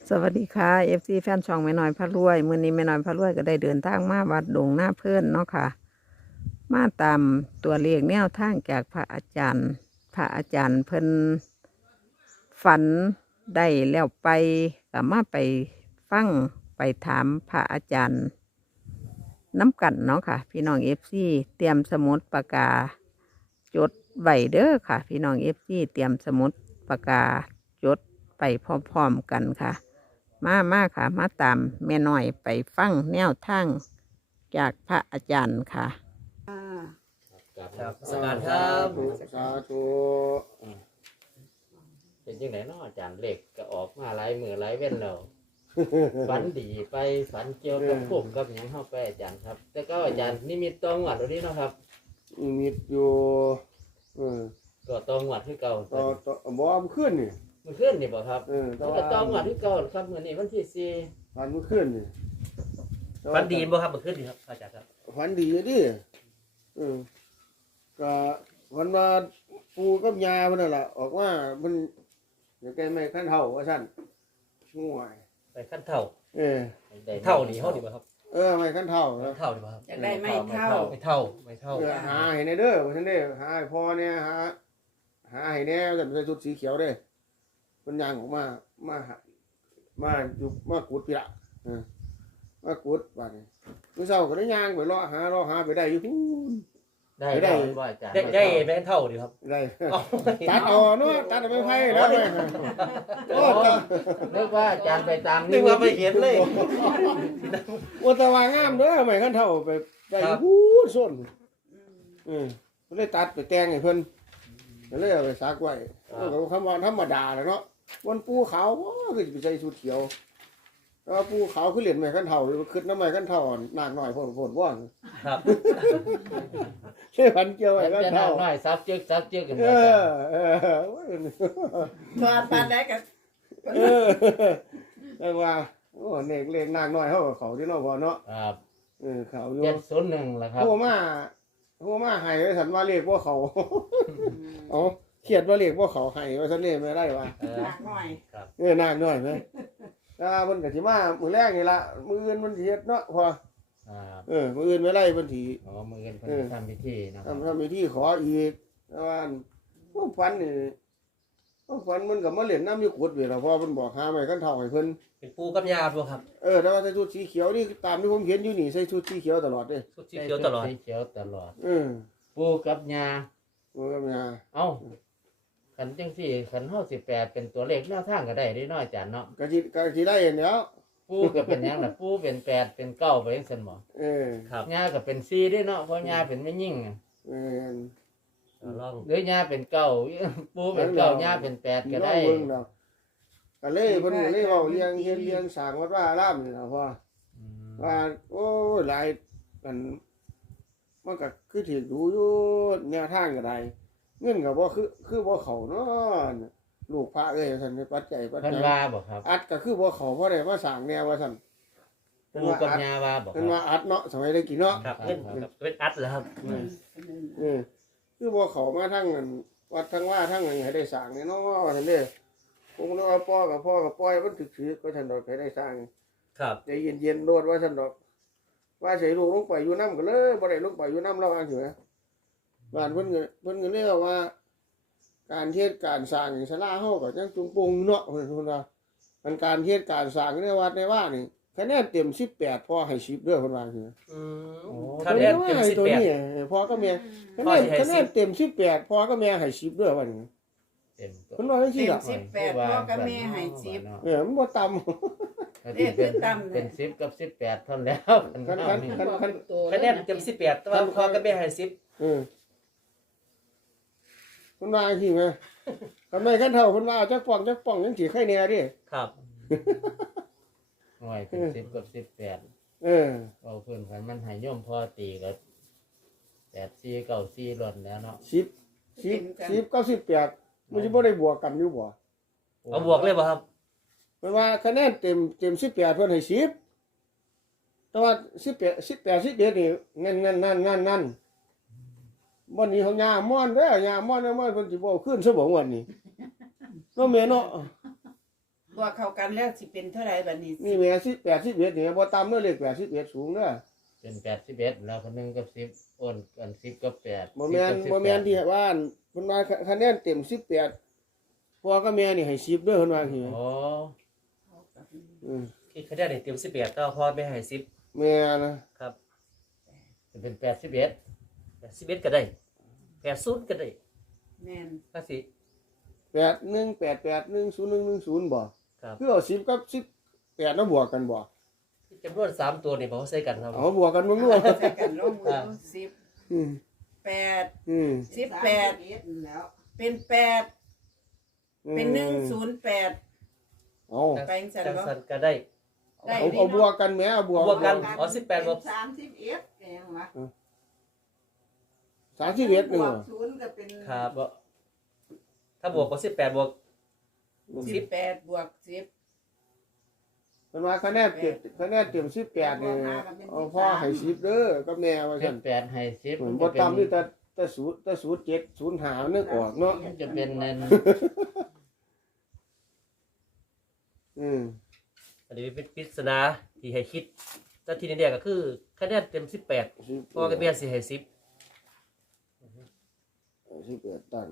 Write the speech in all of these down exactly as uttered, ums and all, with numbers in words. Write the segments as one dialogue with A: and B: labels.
A: สวัสดีค่ะ เอฟ ซี แฟนช่องแม่น้อยพระรวยมื้อนี้แม่น้อยพระรวยก็ได้เดินทางมาวัดดงหน้าเพิ่นเนาะค่ะมาตามตัวเลขแนวทางจากพระอาจารย์ พระอาจารย์เพิ่นฝันได้แล้วไปก็มาไปฟังไปถามพระอาจารย์น้ำกันเนาะค่ะพี่น้อง เอฟ ซี เตรียมสมุดปากกาจดไว้เด้อค่ะพี่น้อง เอฟ ซี เตรียมสมุดปากกาจดไปพร้อมๆกันค่ะมามาค่ะมาตามแม่น้อยไปฟังแนวทางจากพระอาจารย์ค่ะ
B: ครับสการครับ
C: สาธุ
B: เป็นยังไงเนาะอาจารย์เหล็กก็ออกมาหลายมือหลายเว้นแล้วฝันดีไปฝันเกี่ยวกับพวกกับหยังเข้าไปอาจารย์ครับ แต่ก็อาจารย์นิมิตตองหวัดตรงนี้เนาะครับ
C: อีมิดอยู่เออ
B: ก็ตองหวัดที่เก่า
C: ต่อต่อบ่เอามนขึ้นนี่
B: มันขึ้นนี่บ่ครับ
C: เออแต่
B: แล้ว
C: ว่า
B: ก็ตองหวัดที่เก่าครับมื้อนี้วันที่สี่
C: ฝันมันขึ้นนี่แต่ว่า
D: ฝันดีบ่ครับเมื่อคืนนี้ครับอาจารย์ครับ
C: ฝันดีอยู่ดิเออก็วันมาปูกับยามันนั่นล่ะออกว่ามันเดี๋ยวแกไม่ขั้นเท่าว่าซั่นง่วย
D: ไปขั้นเท่า
C: เออ
B: ได้
D: เท่านี่เท่าดีบ่ครับ
C: เออไม่ขั้นเท่านะ
D: เท่าดีบ่ครับ
E: อยากได้ไม่เท่า
D: ไม่เท่าไม่เท่า
C: เออหาให้ในเด้อว่าซั่นเด้อหาให้พ่อเนี่ยหาหาให้แน่ซั่นใส่ชุดสีเขียวเด้เพิ่นย่างออกมามาหามาอยู่มากุดพี่ละเออมากุดว่านี่มื้อเช้าก็ได้ย่างไปเลาะหาเลาะหาไปได้อยู่พู้น
B: ได้
C: ได้
B: ได้ว่าอาจารย์
D: ได้ได้แม่นเท่าดีครับ
C: ได้
D: เอา
C: ตัดเอาเนาะตัดเอาไปไผแล้วเลยโอ้ตะ
B: นึกว่าอาจารย์ไปตาม
D: นึกว่าไปเห็นเลย
C: โอ้ตะว่างามเด้อไม่คันเท่าไปได้อยู่พู้นส้นเออเพิ่นเลยตัดไปแต่งให้เพิ่นก็เลยเอาไปซักไว้แล้วก็คำว่าธรรมดาแหละเนาะวันปูขาวว้าก็สิไปใส่ชุดเขียวแต่ว่าปูขาวคือเหรียญไม้คันเท่าขึ้นน้ำไม้คันเท่านากหน่อยพ่นๆว่าง
D: ครับ
C: ใช่พันเกี่ยวไม้
B: เป็น
C: คัน
B: จะ
C: เท่า
B: น้อยซับจึกซับจึกกัน
C: เอ
B: บ่อาจาร
C: อ
B: ย์
C: เออโอ้ย
E: ทอดปลาได้กับ
C: เออเรียกว่าโอ้เนกเลขนากน้อยเฮากับเขาที่เนาะพ่อเนาะ
B: ครับ
C: เออเขาอยู่
B: เจ็ดศูนย์หนึ่งละครับ
C: โทรมาโทรมาให้ว่าสันว่าเลขบ่เขาเอ้าเครียดว่าเลขบ่เขาให้ว่าซั่นเลขไม่ได้ว่า
B: เออ
E: หนักหน่อย
C: เออนากน้อยแม่ถ้าเพิ่นก็สิมามื้อแรกนี่ล่ะมื้ออื่นมันสิเฮ็ดเนาะพ่อ
B: ครับ
C: เออมื้ออื่นไม่ไล่เพิ่นสิ
B: อ๋อมือกันเพิ่นทำพิธีนะค
C: ทำ
B: รับ
C: ทำพิธีขออีกแต่ว่าพวกฝันนี่พวกฝันมันก็มาเล่นน้ำอยู่กุดเวล่ะเพราะเพิ่นบอกหาไม้คันเฒ่าให้เพิ่น
D: เป็นปูกับยาบ่ครับ
C: เออแต่ว่าใส่ชุดสีเขียวนี่ตามที่ผมเห็นอยู่นี่ใส่ชุดสีเขียวตลอดเด้
D: ชุดสีเขียวตลอด
B: สีเขียวตลอด
C: เออ
B: ปูกับยา
C: มันก็มีอ่ะ
B: เอ้าขันจังสี่ขันห้าสิบแปดเป็นตัวเลขแนวทางก็ได้เด้น้อยอาจารย์เนาะ
C: กะสิกะสิได้เห็นแล้ว
B: ปูก็เป็นหยังล่ะปูเป็นแปดเป็นเก้าไปจังซั่นบ่
C: เออ
D: ครับ
B: ยาก็เป็นสี่เด้เนาะเพราะยาเป็นไม่ยิ่งอะ
C: เออ
D: เอาลอง
B: หรือยาเป็นเก้าปูเป็นเก้ายาเป็นแปดก็ได้
C: ลองเบิ่งดอกก็เลยเพิ่นก็เลยเว้าเรียงเฮ็ดเรียงสร้างวัดว่าอารามนี่ล่ะพ่อ
B: อืม
C: ว่าโอ้ยหลายกันมันก็คือถือดูอยู่แนวทางก็ได้เงินก็บ่คือคือบ่เข้าเนาะลูกพระเอ้ยซั่นปัจจัยปัจ
B: เพิ่น
C: จัย
B: ว่าบ่ครับ
C: อัดก็คือบ่เข้าเพราะได้มาสร้างแนวว่าซั่น
B: ปูกับยาว่าบ่ค
C: เพิ่น
B: รับ
C: ว่าอัดเนาะสมัยได้กี่เนาะ
D: ครับเป็นครับเป็นอัดเหรอครับ
C: เออคือบ่เข้ามาทั้งนั้นวัดทั้งว่าทั้งอันให้ได้สร้างนี่เนาะว่าซั่นเด้ผมนึกว่าพ่อกับพ่อกับปล่อยมันถึกๆก็ซั่นดอกให้ได้สร้าง
D: ครับ
C: ใจเย็นๆโดดว่าซั่นดอก ว่าใส่ลูกลงไปอยู่น้ำก็เลยบ่ได้ลงไปอยู่น้ำเราอันเถือบ้านเพิ่นก็เพิ่นก็เรียกว่า การเทศการสร้างศาลาเฮาก็จังจุงปงเนาะเพิ่นเพิ่นว่ามันการเทศการสร้างในวัดในว่านี่คะแนนเต็มสิบแปดพอให้สิบเด้อเพิ่นว่าจังซี่
D: อืม
B: โอ้
D: คะแนนเต็มสิบ
C: ตัว
D: แปด
C: นี้พ่อก็แม่คะแนนคะแนนเต็มสิบแปดพ่อก็แม่ให้สิบเด้อว่านี่
B: เต็มตัว
C: เพิ่นว่าจังซี่
E: เต็ม
C: ล่ะ
E: สิบแปดพ่อกับแม่ให้สิบ
C: เออมันบ่ต่ำ
B: ก็สิเป็นเป็นสิบกับสิบแปดเท่านั้นแล้ว
C: คันคันคันคัน
D: คะแนนเต็มสิบแปดแต่ว่าพอกับแม่ให้สิบ
C: เออเพิ่นว่าจังซี่แม่คันแม่คันเฒ่าเพิ่นว่าเอาจักป้องจักป้องจังสิไข่แน่เด้
D: ครับ
B: หน่วยเป็นสิบกับสิบแปด
C: เออ
B: เอาเพิ่นคันมันให้โยมพอตีก็แปดสี่เก้าสี่หล่นแล้วเนาะ
C: สิบสิบสิบเก้าสิบแปดมันจะบ่ได้บวกกันอยู่บ่
D: เอาบวกเลยบ่ครับ
C: เพราะว่าคะแนนเต็มเต็มสิบแปดเพิ่นให้สิบแต่ว่าสิบแปดสิบแปดสิบเอ็ดนี่นั่นนั่นนั่นนั่นนั่นวันนี้ของยาม่อนเด้อยาม่อนเด้อม่อนเพิ่นสิบ่เอาขึ้นซะบ่วันนี้เนาะแม่เนาะ
E: บวกเข้ากันแล้วสิเป็นเท่าไหร่บัดนี้
C: นี่แม่สิแปดสิบเอ็ดเนี่ยบ่ต่ำเด้อเลขแปดสิบเอ็ดสูงเด้อ
B: เป็นแปดสิบเอ็ดแล้วคนหนึงกับสิบโอนกันสิบกับแปด
C: บ่แม่นบ่แม่นที่ว่าอั่นเพิ่นว่าคะแนนเต็มสิบแปดพ่อกับแม่นี่ให้สิบเด้อเพิ่นว่าจังซี่
B: โอ้
C: อืม
D: คือคะแนนนี่เต็มสิบแปดก็พอแม่ให้สิบ
C: แม่นะครับ
B: จะเป็นแปดสิบเอ็ด
D: สิบเอ็ดก็ได้แปดศูนย์ก็ได้
E: แม่น
D: ก็สิ
C: แปดหนึ่งแปดแปดหนึ่งศูนย์หนึ่งหนึ่งศูนย์บ่
D: ครับ
C: คือเอาสิบกับสิบแปดมาบวกกันบ่
D: จำนวนสามตัวนี่บ่ใส่กันครับ
C: เอาบวกกันเบิ่งดู
E: ใส่กันลงมือดูสิบ
C: อืม
E: แปด
C: อืม
E: สิบแปดเป็นแปดเป็นหนึ่งศูนย์แปด
C: เอา
E: ไปจังซั่น
D: จัง
E: บ่
D: สันก็ได้
E: ได้
C: เอาเอาบวกกันแหมเอาบวก
D: บวกกัน อ๋อสิบแปดบวก
F: สามสิบเอ็ดแกงวะ
C: สามสิบเอ็ดหนึ่ง
F: บว
C: บ่
F: กศูนย์ก็เป็น
D: ครับ ถ้าบวกก็สิบแปดบวก
E: สิบแปดบวกสิบ
C: มันว่าคะแนนเต็มคะแนนเต็มสิบแปดนี่เอาพ่อให้สิบเด้อกับแม่ว่า
B: สิ
C: ซั่
B: บ
C: น
B: แปดให้สิบ
C: ผม
B: มัน
C: บ่
B: จะเป็น
C: ต่ำนี่แต่แต่ศูนย์แต่ศูนย์เจ็ดศูนย์ห้านึกออกเนาะ
B: มันจะเป็นนั่น
C: อืม
D: อันนี้เป็นปริศนาที่ให้คิดแต่ที่นี่เนี่ยก็คือคะแนนเต็มสิบแปดพอกับแม่สิให้สิบ
C: สิบแปดตั้ง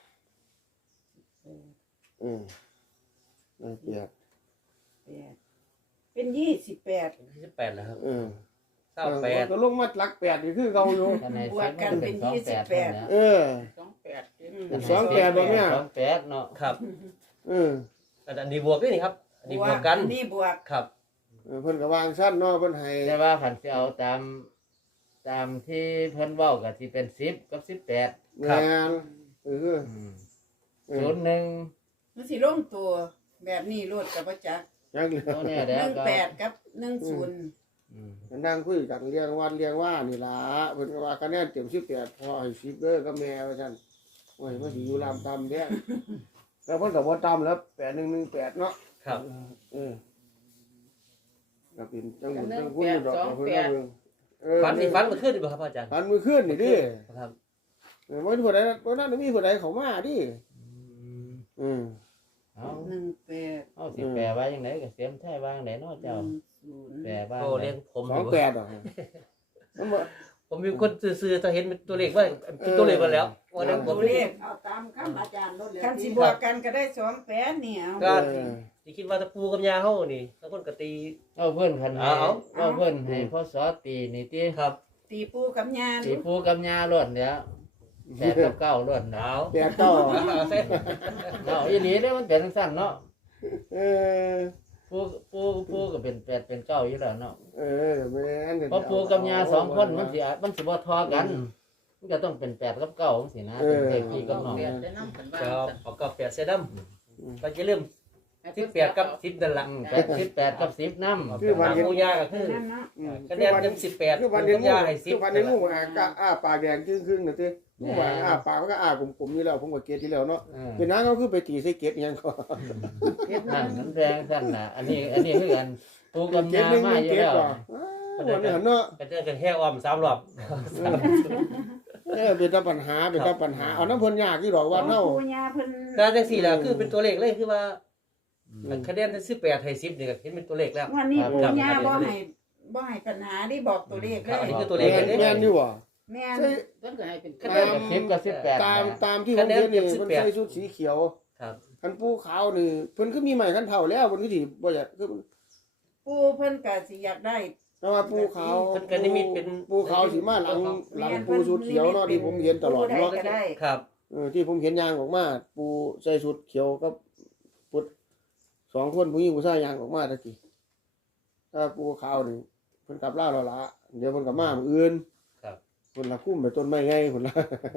C: อืมได้เปรียบ
E: แปดเป็นยี่สิบแปด
D: สิบแปดแล้วครับ
C: อืม
D: เก้าแปด
C: ก็ลงมาหลักแปดนี่คือเก่าอยู่
B: กันในสิบมันจะเป็นสองแปดนั่นแหละ
C: เออ
F: สองแปด
C: เป็นสองแปดบ่แม่
B: สองแปดเนาะ
D: ครับ
C: อืม
D: อันนี้บวกด้วยนี่ครับ อันนี้บวกกัน
E: นี่บวก
D: ครับ
C: เออเพิ่นก็วางสั้นเนาะเพิ่นให้
B: แต่ว่าขันจะเอาตามตามที่เพิ่นเว้าก็สิเป็นสิบกับสิบแปด
C: แม่นเออเอ
B: ศู
C: อน
B: ย์หนึ่ง
E: มันสิลงตัวแบบนี้โลดกับบ่จัก
C: จักเลย
B: ตัวเนี้ย
E: ห
B: แล้ว
E: นึ่ง
B: ก็
E: แปดกับหนึ่งศูนย์
B: อืม
C: นั่งคุยกันเรียงวันเรียงว่านี่ล่ะเพิ่นก็ว่าคะแนนเต็มสิบแปดพอให้สิบเด้อกับแม่ว่าซั่นโอ้ยมันสิอยู่ลามต่ำแท้แล้วเพิ่นก็บ่ต่ำแล้วแปดหนึ่งหนึ่งแปดเนาะ
D: ครับ
C: เออก็เป็นจังหวัดจังคุยดอกเพิ่นว่าเบิ่งเออ
D: ฟันนี่ฟันมาขึ้นดีป่ะครับอาจารย์
C: ฟันมือขึ้นนี่ดิ
D: ครับ
C: เออบ่มีผู้ใดบ่นั้นมีผู้ใดเข้ามาดิ
B: อืม
C: อืม
B: เอา
E: หนึ่งแปด
B: เอาสิแปลว่าจังไดก็เสียมไทยว่าจังไดเนาะ
E: ห
B: เจ้า
E: นึ่งศูนย์
B: แปลว่า
D: โอ้เรียกผม
C: สองแปดอ่ะมันบ่
D: ผมมีคนซื้อๆถ้าเห็นเป็นตัวเลขว่าเป็นตัวเลขมาแล้ววันนั้นผม
E: ตัวเลข
F: เอาตามคำอาจารย์ลดเลย
E: คันสิบวกกันก็ได้สองแปดนี่เอา
D: ก็
C: เออ
D: ที่คิดว่าตะปูกับยาเฮานี่แล้วคนก็ตี
B: เอาเพิ่นคันให้
D: เอา
B: เอาเพิ่นให้พศตีนี่ติ
D: ครับ
E: ตีปูกับยา
B: ตีปูกับยาล้วนแล้วแปดกับเก้าล้วน
D: เอา
C: แปดเก้า
D: เอาเส้น
B: เอาอีหลีเด้อมันเป็นจังซั่นเนาะ
C: เออ
B: ปูปูปูก็เป็นแปดเป็นเก้าอยู่แล้วเนาะ
C: เออแม่น
B: เพราะปูกับยาสองคนมันสิมันสิบ่ทอกัน มันก็ต้องเป็นแปดกับเก้าจังซี่นะเป็นเลขพี่กับน้อง
F: เปลี่ยนไปน้ำเป็นบ้า
D: จะ
F: น
D: เอากับแปดเซดัมก็จะเริ่มสิบแปดกับสิบนั่นละ
B: อืมแปดสิบแปดกับสิบนำ
C: คือวัน
D: ตาม
C: เห็น
D: ปูยาก็คือ
E: นั่นเนาะ
C: อืม
D: คะแนนเต็มสิบแปด
C: คือวัน
D: ปู
C: เห็น
D: ยาให้สิบ
C: คือวันเห็นงูอ่ะก็อ้าปากแดงครึ่งๆน่ะติงูอ่ะอ้าปากมันก็อ้ากลมๆอยู่แล้วผมก็เกลียดที่แล้วเนาะ
B: เออ
C: เป็นนั้นก็คือไปตีใส่เกล็ดอิหยังก็
B: นั่นมันแดงซั่นน่ะอันนี้อันนี้คือกันปูกับ
C: เกล็ด
B: ยา
C: หนึง
B: มาอยู่
C: เกล็ด
B: แล้ว
C: บ่วันนี้หันเนาะ
D: ก็เจอกันแค่ออมสามรอบ
C: เออเป็นแต่ปัญหาเป็นแต่ปัญหาเอาน้ำเพิ่นยากที่ดอกว่าเฮา
E: ปูยาเพิ่น
D: การจังสี่ล่ะคือเป็นตัวเลขเลยคือว่าคะแนนสิบแปดให้สิบนี่ก็เห็นเป็นตัวเลขแล้ว
E: วันนี้
B: ครับ
E: ปูยาบ่ให้บ่ให้ปัญหาได้บอกตัวเลขเล
D: ครับอัน
E: ย
D: นี้คือตัวเลข
C: แม่น
D: เลย
C: แม่นอยู่บ่
E: แม่น
C: ใช่
F: เพิ่นก็ให้เป็น
B: แปดกับสิบกับสิบแปด
C: ตาม
B: นะ
C: ตามที่ผมเห็นนี่
D: คะแนนเต็มสิบ
C: เพิ่น
D: แปด
C: ใส่ชุดสีเขียว
D: ครับ
C: คันปูขาวนี่เพิ่นก็มีใหม่คันเท่าแล้วเพิ่นก็สิบ่อยากคือ
E: ปูเพิ่นก็สิอยากได้
C: แต่ว่าปูขาว
D: เพิ่นก็นิมิตเป็น
C: ปูขาวสิมาหลังหลัง
E: แม่น
C: ปูชุดเขียวเนาะที่ผมเห็นตลอด
E: ปู
C: เนาะ
E: ใก็ได้
D: ครับ
C: เออที่ผมเห็นยางออกมา ปูใส่ชุดเขียวกับปุดสองคนผู้หญิงผู้ชายยางออกมาตะกี้ถ้าปูขาวนี่เพิ่นกลับลาวแล้วล่ะเดี๋ยวเพิ่นกลับมามื้ออื่น
D: ครับ
C: เพิ่นละคุ้มไปต้นไม้ไงเพิ่นละ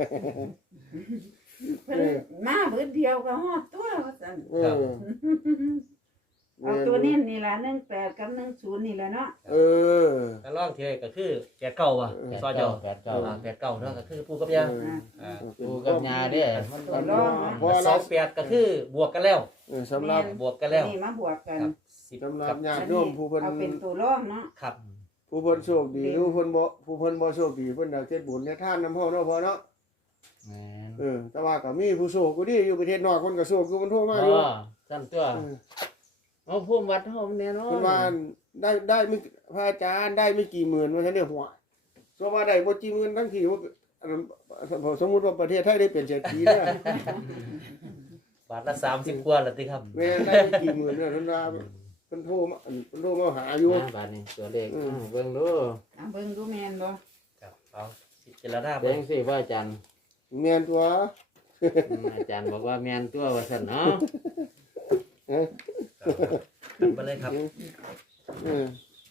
E: เพิ่นมาเบิดเดียวก็ฮอดตัวว่าซั่น
C: เออ
E: เอาตัวนี้นี่ล่ะหนึ่งแปดกับหนึ่งศูนย์นี่แหละเนาะ
C: เออ
D: แล้วรองทีก็คือแปดเก้าว่ะ
B: แปด
D: ซอย
B: เก้า
D: เจ้า
B: แปดเก้า
D: อ่าแปดเก้าเนาะก็คือปูกับยา
C: เออ
D: อ่า
B: ปูกับยาเด้มัน
E: ตัวรองนะ
C: เพราะ
D: ส
C: เรา
D: องแปดก็คือบวกกันแล้ว
C: เออสำหรับ
D: บวกกันแล้ว
E: นี่มาบวกกัน
D: ครับสิบ
C: สำหรั
D: กั
C: บบ ญาติโยมผู้เพิ่น
E: เอาเป็นตัวรองเนาะ
D: ครับ
C: ผู้เพิ่นโชคดีหรือผู้เพิ่นบ่ผู้เพิ่นบ่โชคดีเพิ่นอยากเฮ็ดบุญในทานนำเฮาเนาะพอเนาะ
B: แม่น
C: เออแต่ว่าก็มีผู้โชคกูดีอยู่ประเทศนอกเพิ่นก็โชคอยู่มันโทรมา
B: อ๋
C: อยู่
B: อซั่นตัว
C: เออ
B: เอาพุ่มวัดเฮาแน่นอ
C: เพิ่น
B: น
C: ว่าได้ได้ไม่พระอาจารย์ได้ไม่กี่หมื่นว่าซั่นเด้อหัวสมมุติว่าได้บ่กี่หมื่นทั้งที่ว่าอันนั้นสมมุติว่าประเทศไทยได้เป็นเศรษฐีเด้อบ
D: าทละสามสิบกว่าละติครับ
C: แม่นได้ไม่กี่หมื่นเนี่ยเพิ่นว่าเพิ่นโทรมาอันเพิ่นโทรมาหาอยู่
B: มาบาดนี้ตัวเลข
C: อืม
B: อ่าเบิ่งดู
E: อ่ะเบิ่งดูแม่นบ่
D: ครับเอาพิจารณา
B: เบิ่
D: เบิ่
B: ง
D: ง
B: สิว่าอาจารย์
C: แม่นตัว
B: อืมอาจารย์บอกว่าแม่นตัวว่าซั่นเนาะ
C: เอ้อ
D: มาเลยครับ
C: เออ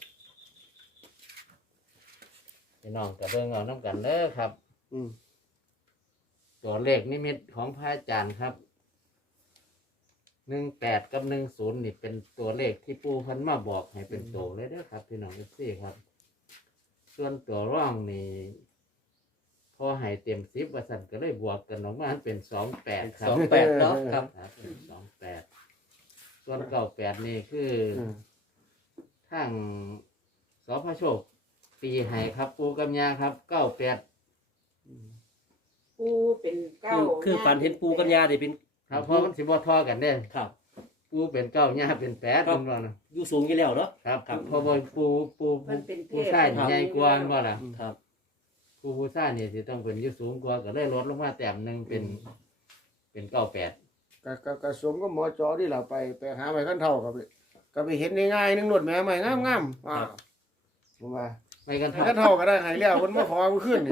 B: พี่น้องก็เบิ่งเอานํกันเด้อครับ
C: อืม
B: ตัวเลขนิมิตของพระอาจารย์ครับหนึ่งแปดกับหนึ่งศูนย์นี่เป็นตัวเลขที่ปู่เพันมาบอกให้เป็นโตเลยเด้อครับ พี่น้องเอฟซีครับ ส่วนตัวร่องนี่พอให้เต็มสิบว่าสั่นก็เลยบวกกันออกมาเป็นสองแปดครั
D: ส
B: บ
D: องแปดเนาะครับ
B: ครับเป็นสองแปดส่วนเก้าแปดนี่คือ
C: อืม
B: ทางสพโชคตีให้ครับ ปูกำยาครับเก้าแปด
E: ปูเป็นเก้า
D: คือคือฝันเห็นปูกับยาได้เป็น
B: ครับเพราะมันสิบ่ทอกันเด้
D: ครับ
B: ปูเป็นเก้าย่าเป็นแปด
D: ครั
B: เป็
D: บ
B: นว่านะ
D: อยู่สูงอยู่แล้วเนาะ
B: ครับ
D: ครับ
B: เพราะว่าปูปู
E: มันเป็นเท
B: ปู
E: พ
B: ชายนี่ใหญ่กว่าว่าล่ะ
D: ครับ
B: ปูปูชายนี่สิต้องเป็นอยุสูงกว่าก็เลยลดลงมาแต้มหนึ่งเป็น เป็นเก้าแปด
C: ก็ก็ก็สมก็หมอจอที่เราไปไปหาไม้ขั้นเท่ากับก็ไปเห็นง่ายๆนึงหนวดแม่ใหม่งามๆอ่าผมว่า
B: ไม่กัน
C: ไม้
B: เท่า
C: ขั้นเท่าก็ได้หายแล้วเพิ่นมาขอมาขึ้นนี่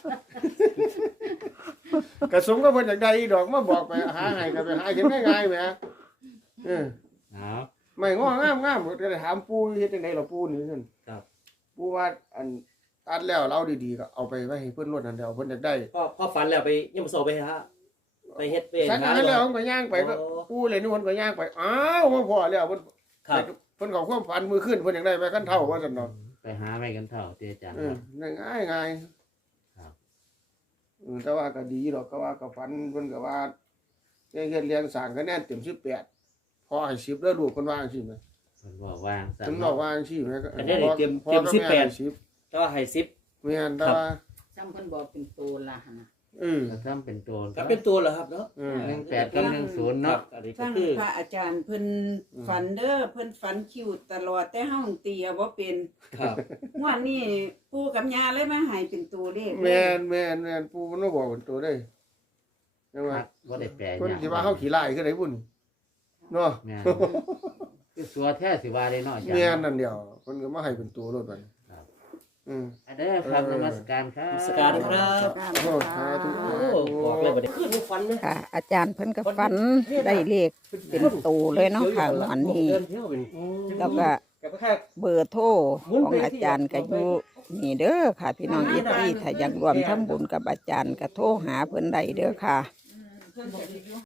C: ก็สมก็เพิ่นอยากได้อีดอกมาบอกไปหาให้ก็ไปหาเห็นง่ายๆแหมเออ
B: เอา
C: ไม่งองามงามก็เลยถามปู่เฮ็ดจังได๋ล่ะปู่นี่ซั่น
D: ครับ
C: ปู่ว่าอันตัดแล้วเราดีๆก็เอาไปไว้ให้เพิ่นรดนั่นเดียวเพิ่นอยากได้
D: พอพอฝันแล้วไปยังมาสอบไปฮะไปเฮ็ดไป
C: สัก
D: หา
C: นั้นแล้วมันก็ย่างไปก็
D: โอ้
C: ปู่เลยนู่นก็ย่างไปอ้าวมาพอแล้วเพิ่น
D: ครับ
C: เพิ่นเขาความฝันมือขึ้นเพิ่นอยากได้ไม้ขั้นเท่าว่าซั่นเนาะ
B: ไปหาไม่กันเท่าเตียจัน
C: เอ
B: ค
C: อ
B: รับ
C: ง่ายง่าย
B: ครับ
C: ๆอืมแต่ว่าก็ดีดอกก็ว่าก็ฝันเพิ่นก็ว่าเลี้ยงเฮ็ดเลี้ยงสร้างคะแนนเต็มสิบแปดพอให้สิบเด้อลูกเพิ่นว่าจังซี่แหม
B: เพิ่นบอกว่าสั่น
C: เพิ่นบอกว่าจังซี่แหมก็
D: คะแนนนี่เต็ม
C: พ่อ
D: เต็ม
C: กับ
D: สิบแปด
C: ให้สิบ
D: แต่ว่าให้สิบ
C: แม่นแต่ว่า
F: ซ้ำเพิ่นบอกเป็นตัวละหั่นน่ะ
C: เออ
B: ก็ทำเป็นตัว
D: ก็เป็นตัวเหรอครับเนาะ
C: เออ
B: หนึ่งแปดกับหนึ่งศูนย์
D: ครั
B: เนาะ
D: บอันนี้ก็
E: ฟัง
D: คือ
E: พระอาจารย์เพิ่นฝันเด้อเพิ่นฝันคิวตลอดแต่เฮาตีเอาบ่เป็น
D: ครับ
E: งวดนี้ปู่กับย่าเลยมาให้เป็นตัวเลขเลย
C: แม่นแม่นแม่นปู่มันมาบอกเป็นตัวได้จังว่า
B: ว่าได้แปล
C: เพิ่น
B: หยัง
C: สิว่าเฮาขี้ร้ายคือไดบุ่นเนาะ
B: แม่นคือสัวแท้สิว่าได้เนาะอาจารย์
C: แม่นนั่นเดียวเพิ่นก็มาให้เป็นตัวรถบัดนี้
B: ครับ
C: อืม
B: อันเด้อครับนมัสการครับ
D: นมัสการครับ
C: โอ้สาธุ
D: โอ้บอกเลยบัดนี้ขึ้นฝันไหม
A: ค่ะ อาจารย์เพิ่นก็ฝันได้เลขเป็นตูเลยเนาะค่ะอันนี้
D: เดินเที่ยวเป็น
A: แล้วก็
D: กับแค่
A: เบอร์โทรของอาจารย์ก็อยู่นี่เด้อค่ะ พี่น้องเอฟซีถ้าอยากรวมทำบุญกับอาจารย์ก็โทรหาเพิ่นได้เด้อค่ะ
E: เพิ่นก็สิอยู่